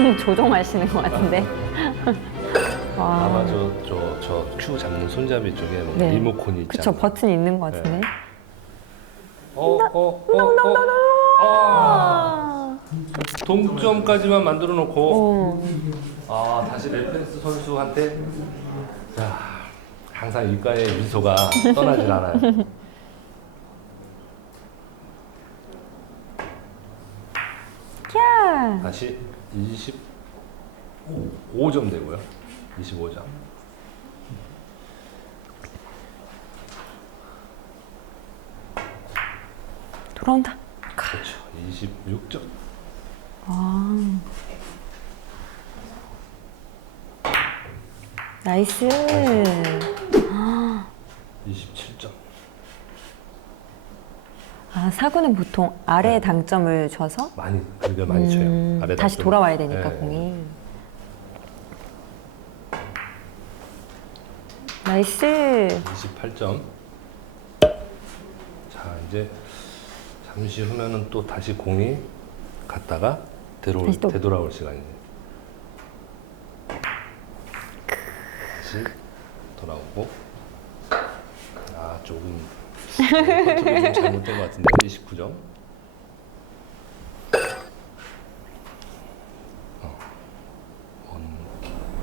버튼 조종하시는 것 같은데. 와. 아마 저저저 큐 잡는 손잡이 쪽에 뭐 네. 리모컨이 있지 그쵸? 버튼이 있는 것 같은데. 어, 어, 어, 어, 아, 아. 동점까지만 만들어 놓고 오. 아 다시 레펜스 선수한테 자 항상 입가에 미소가 떠나질 않아요. 야. 다시 25점 되고요. 25점. 돌아온다. 그렇죠. 26점. 아. 나이스. 27점. 아, 사구는 보통 아래에 당점을 줘서 많이 그게 많이 음, 쳐요. 아래 다시 닥쳐. 돌아와야 되니까 네. 공이. 나이스. 28점. 자, 이제 잠시 후면은 또 다시 공이 갔다가 다시 또. 되돌아올 시간이에요. 다시 돌아오고. 아, 조금 좀 잘못된 것 같은데 29점. 어. 원,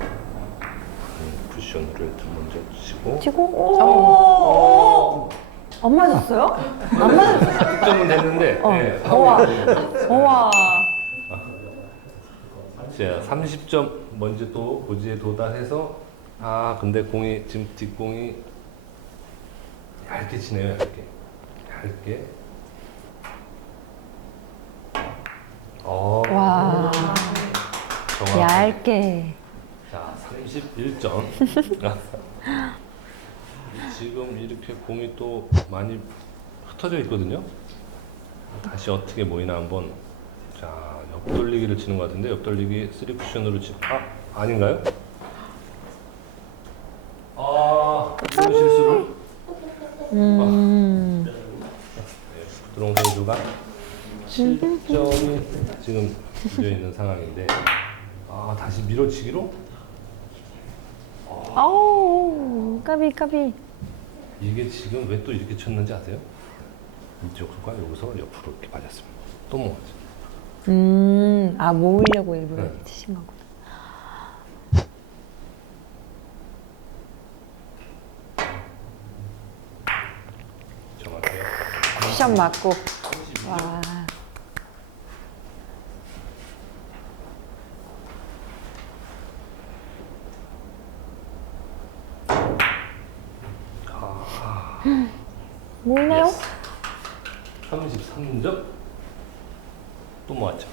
음, 쿠션을 좀 먼저 치고 치고. 오. 안 맞았어요? 안 맞았어요. 득점은 됐는데 어. 네, 우와. 파울이 우와. 자, 30점 먼저 또 고지에 도달해서 아 근데 공이 지금 뒷공이 얇게 치네요 얇게. 얇게. 어. 와. 정확 얇게. 자 31점. 지금 이렇게 공이 또 많이 흩어져 있거든요. 다시 어떻게 모이나 한번. 자 옆돌리기를 치는 것 같은데 옆돌리기 3쿠션으로 치 아, 아닌가요? 아 이런 실수를 음. 네, 부드러운 선수가 7점이 지금 밀려 있는 상황인데 아 다시 밀어치기로 아우. 까비, 까비. 이게 지금 왜 또 이렇게 쳤는지 아세요? 이쪽과 여기서 옆으로 이렇게 맞았습니다. 또 모았죠. 음. 아, 모으려고 일부러 네. 치신 거구나. 정확해요. 쿠션 맞고. 와. 모이나요? 33점 또 모았죠.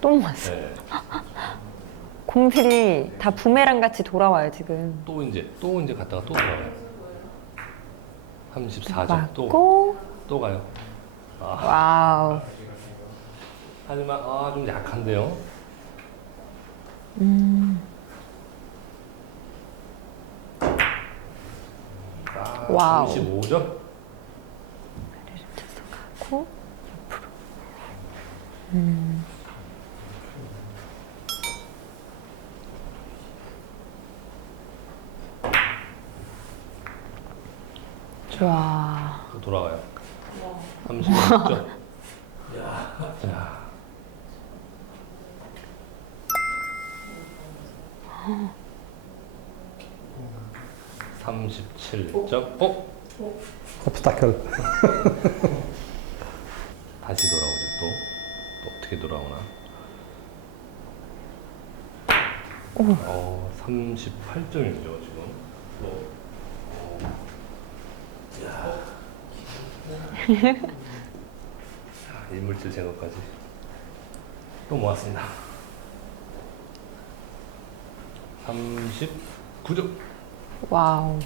또 모았어. 네. 공들이 다 부메랑 같이 돌아와요, 지금. 또 이제 또 이제 갔다가 또 돌아와요. 34점 또또 맞고. 가요. 아, 와우. 하지만 아 좀 약한데요. 음. 아, 와우. 35점. 고 옆으로. 음. 와. 또 돌아와요. 36점. 자. (37점) 어? obstacle. 다시 돌아오죠 또, 또 어떻게 돌아오나 어, 38점이죠 지금 또, 어. 야. 자, 이물질 제거까지 또 모았습니다 39점 와우.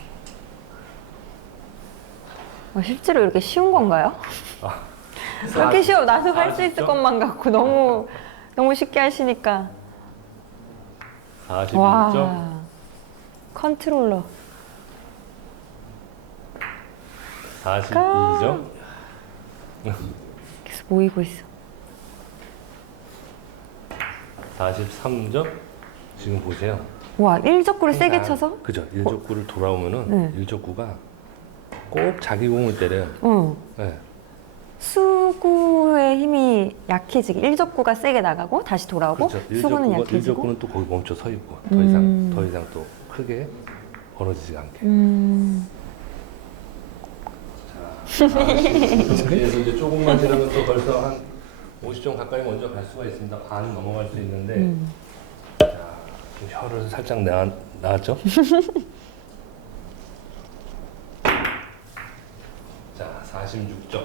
어, 실제로 이렇게 쉬운 건가요? 왜 이렇게 쉬워? 나도 할 수 있을 40점? 것만 같고 너무 너무 쉽게 하시니까. 41점 와. 컨트롤러. 42점 계속 모이고 있어. 43점. 지금 보세요. 와, 일적구를 세게 항상, 쳐서? 그죠. 일적구를 돌아오면은 네. 일적구가 꼭 자기 공을 때려요. 응. 네. 수구의 힘이 약해지기. 일적구가 세게 나가고 다시 돌아오고 그렇죠. 수구는 약해지고. 일적구는 또 거기 멈춰 서 있고 더 음. 이상 더 이상 또 크게 벌어지지 않게. 음. 그래서 이제 조금만 지나면 또 벌써 한 50점 가까이 먼저 갈 수가 있습니다. 반 넘어갈 수 있는데 음. 자, 지금 혀를 살짝 나, 나왔죠? 자, 46점.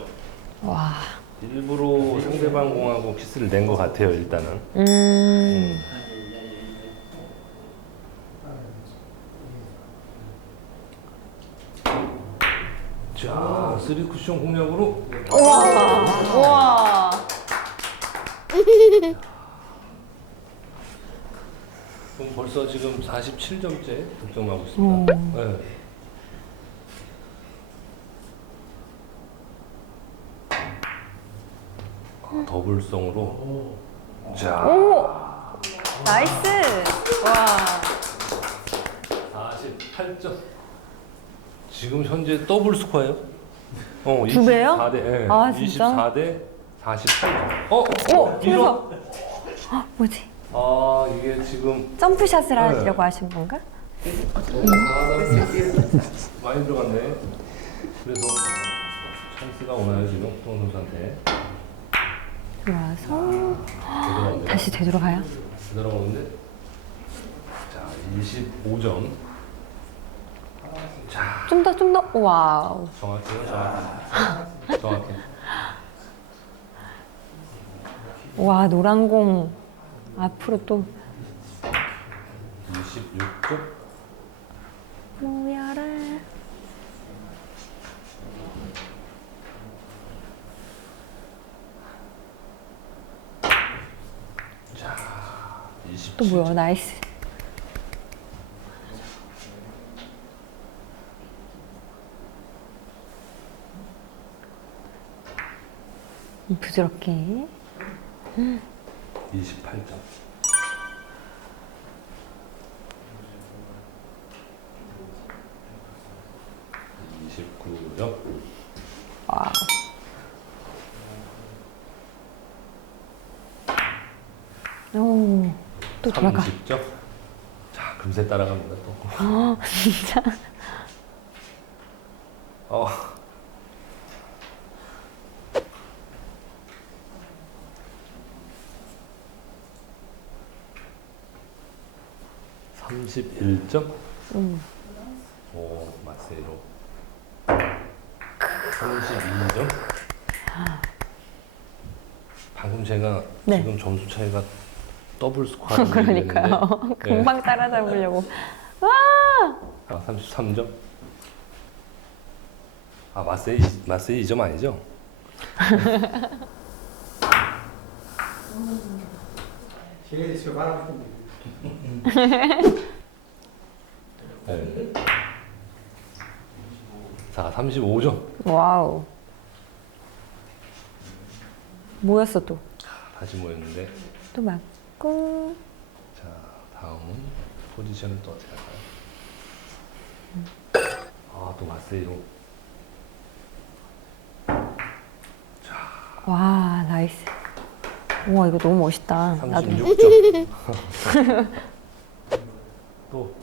와. 일부러 상대방 공하고 키스를 낸 것 같아요, 일단은. 음. 자, 쓰리 쿠션 공략으로 우와. 우와. 그럼 벌써 지금 47점째 득점하고 있습니다. 음. 네. 아, 더블성으로 자 오. 나이스. 와. 48점 지금 현재 더블 스코어예요? 어, 두 배요? 24대, 예, 아, 진짜? 24대 48점. 어? 오, 이런? 그래서 아, 뭐지? 아, 이게 지금 점프샷을 네. 하려고 하신 건가? 강하다. 많이 들어갔네. 그래서 찬스가 오나요 지금 동 선수한테? 들어와서 되돌아옵니다. 다시 되돌아가요. 되돌아오는데 자 25점. 자좀 더, 좀 더. 와우. 정확해요 정확해. 정확해. 와, 노란 공 앞으로 또 26점. 모여라. 자 27점. 또 뭐야? 나이스. 부드럽게. 28점. 이십구 점. 와. 오, 또 돌아가. 30점. 자, 금세 따라갑니다 또. 아, 진짜. 어. 삼십일 점. 음. 오, 마세로. 삼십이 점. 방금 제가 네. 지금 점수 차이가 더블 스코어를 그러니까요. 네. 금방 따라잡으려고. 와! 아, 33점. 아, 마세이 마세이 2점 아니죠? Vai lá comigo. 네. 자, 35점. 와우. 뭐였어 또? 다시 모였는데. 또 맞고. 자, 다음은 포지션을 또 어떻게 할까요? 아, 또 마세이로. 와, 나이스. 우와, 이거 너무 멋있다. 나도. 36점. 또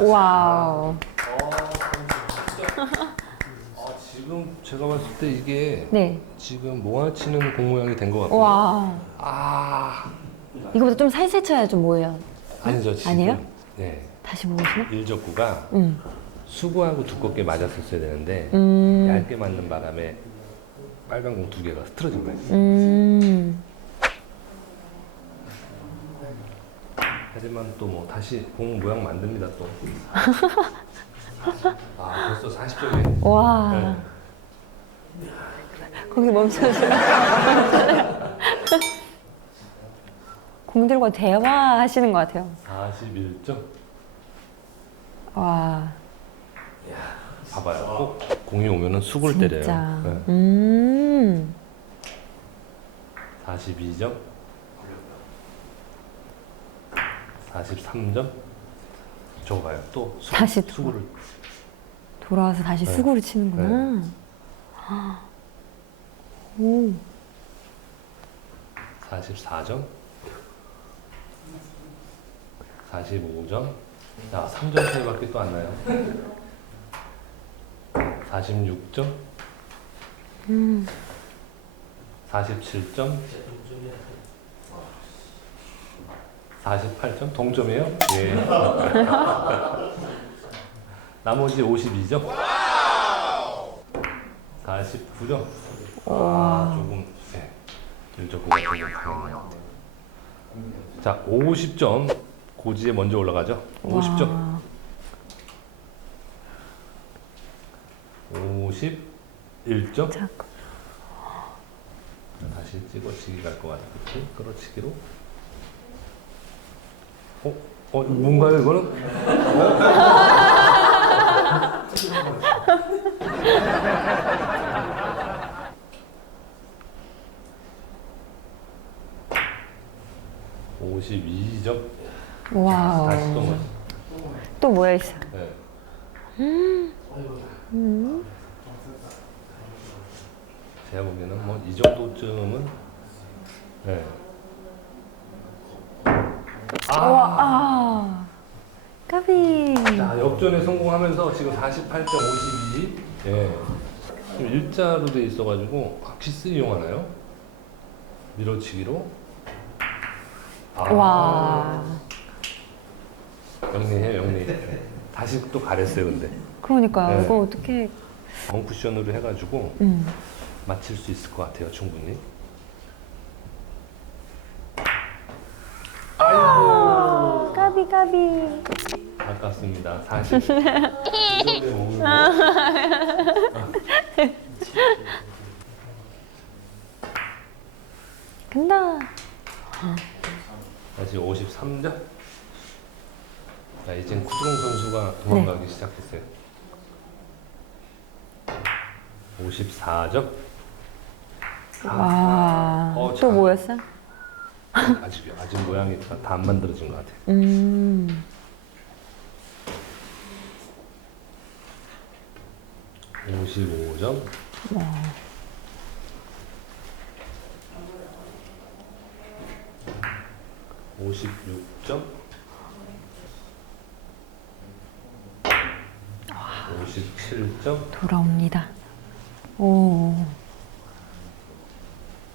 와우. 아, 지금 제가 봤을 때 이게 네. 지금 모아치는 공 모양이 된 것 같아요. 와. 아, 이거보다 좀 살살 쳐야죠, 뭐예요? 아니죠. 지금. 아니에요? 네. 다시 보시나? 일적구가 응. 수구하고 두껍게 맞았었어야 되는데 음. 얇게 맞는 바람에 빨간 공 두 개가 흐트러진 거예요. 음. 하지만 또뭐 다시 공 모양 만듭니다 또. 아 벌써 40점이네. 와. 네. 거기 멈춰주세요. 공들과 대화하시는 것 같아요. 41점. 와. 봐봐요. 꼭 공이 오면은 숙을 때려요. 진짜. 네. 음. 42점 43점 저거 봐요 또 수, 다시 또. 수구를 돌아와서 다시 네. 수고를 치는구나. 오. 44점 45점 자 3점 차이밖에 또 안 나요 46점 음. 47점 48점 동점이에요? 예 나머지 52점 49점 아 조금 네. 일적구가 조금 자 50점 고지에 먼저 올라가죠 50점 와. 51점 자, 다시 찍어치기 갈 것 같아. 끌어치기로. 어? 어, 뭔가요, 이거는? 어? 52점. 와우. 다시 또 뭐. 또 뭐야 있어? 네. 음. 제가 보기에는 뭐 이 정도쯤은 네. 와, 아. 까비. 자, 역전에 성공하면서 지금 48.52. 예. 지금 일자로 돼 있어가지고 아, 키스 이용하나요? 밀어치기로. 아, 와. 영리해, 영리. 다시 또 가렸어요, 근데. 그러니까요. 네. 이거 어떻게? 엉쿠션으로 해가지고 음. 맞힐 수 있을 것 같아요, 충분히. 까비. 아깝습니다. 40. 이점에 머물고. 간다. 다시 53점. 자, 이젠 쿠드롱 선수가 도망가기 시작했어요. 54점. 와. 어, 또 잘. 뭐였어? 아직 아직 모양이 다 안 만들어진 것 같아요. 음. 55점. 와. 오십육 점 오십칠 점 돌아옵니다. 오.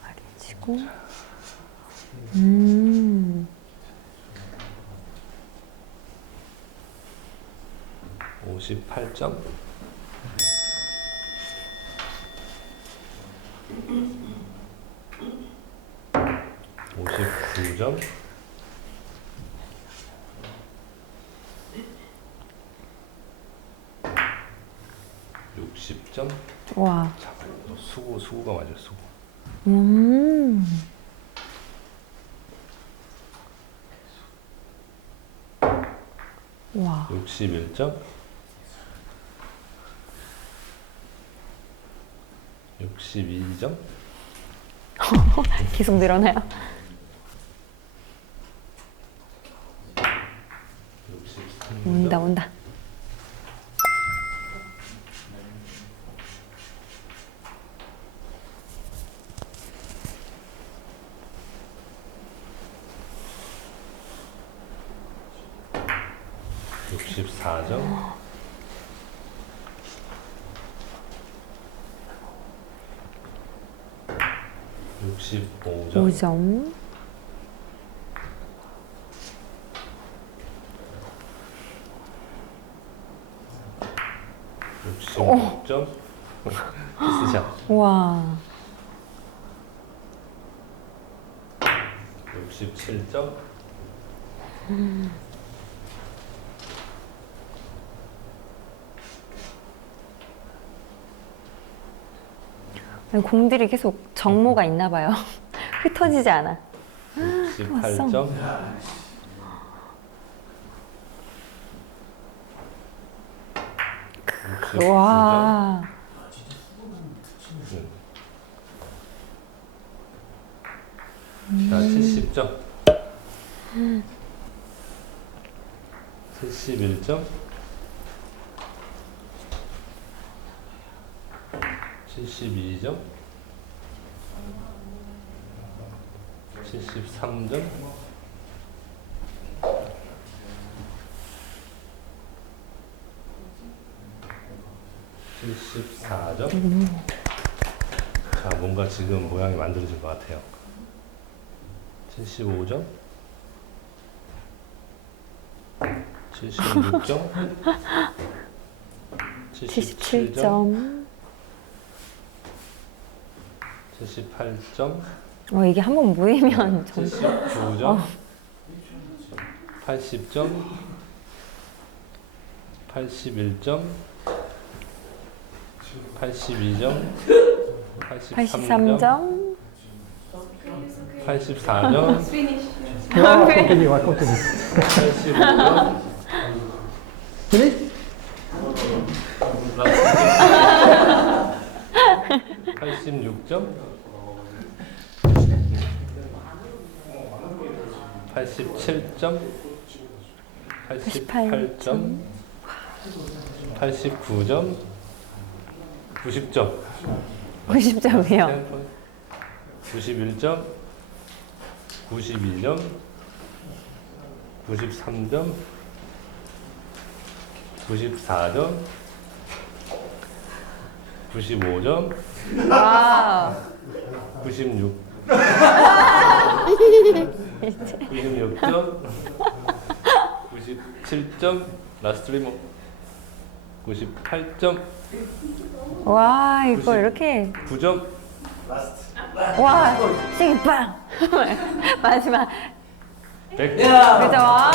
아래 치고. 음. 오십팔 점 오십구 점 육십 점 와. 잠깐 너 수고 수고가 맞아 수고 음. 와. 61점 62점 계속 늘어나요. 63점 온다 온다. 육십사 점? 육십오 점? 5점. 육십육 점? 키스샷 와. 육십칠 점 공들이 계속 정모가 있나 봐요. 흩어지지 않아. 육십팔 왔어. 점 육십구 점 와. 자, 70점. 71점. 72점. 73점. 칠십사 점 자, 뭔가 지금 모양이 만들어진 것 같아요. 75점. 76점. 77점. 77점. 78점. 어, 이게 한 번 모이면 점수. 79점. 80점. 81점. 82점. 83점. 83점. 84점. 와, continue, 와, continue. 85점. 87점. 88점. 89점. 90점. 90점이요. 91점. 92점. 93점. 94점. 95점. 와. 96. 96점. 97점. 라스트 리모. 98점. 와, 이거 90. 이렇게. 9점. 와, 세게 빵! 마지막. 100점. 그죠? 와.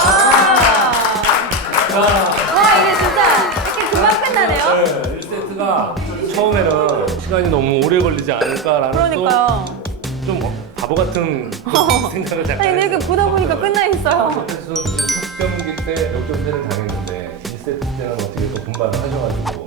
와, 이게 진짜 이렇게 금방 끝나네요. 네, 1세트가 처음에는 시간이 너무 오래 걸리지 않을까라는 그러니까요. 또 좀 바보 같은 생각을 잠깐 아니, 이렇게 보다 보니까 끝나 있어요. 그래서 첫 경기 때 역전세를 당했는데 2세트 때는 어떻게 또 분발을 하셔가지고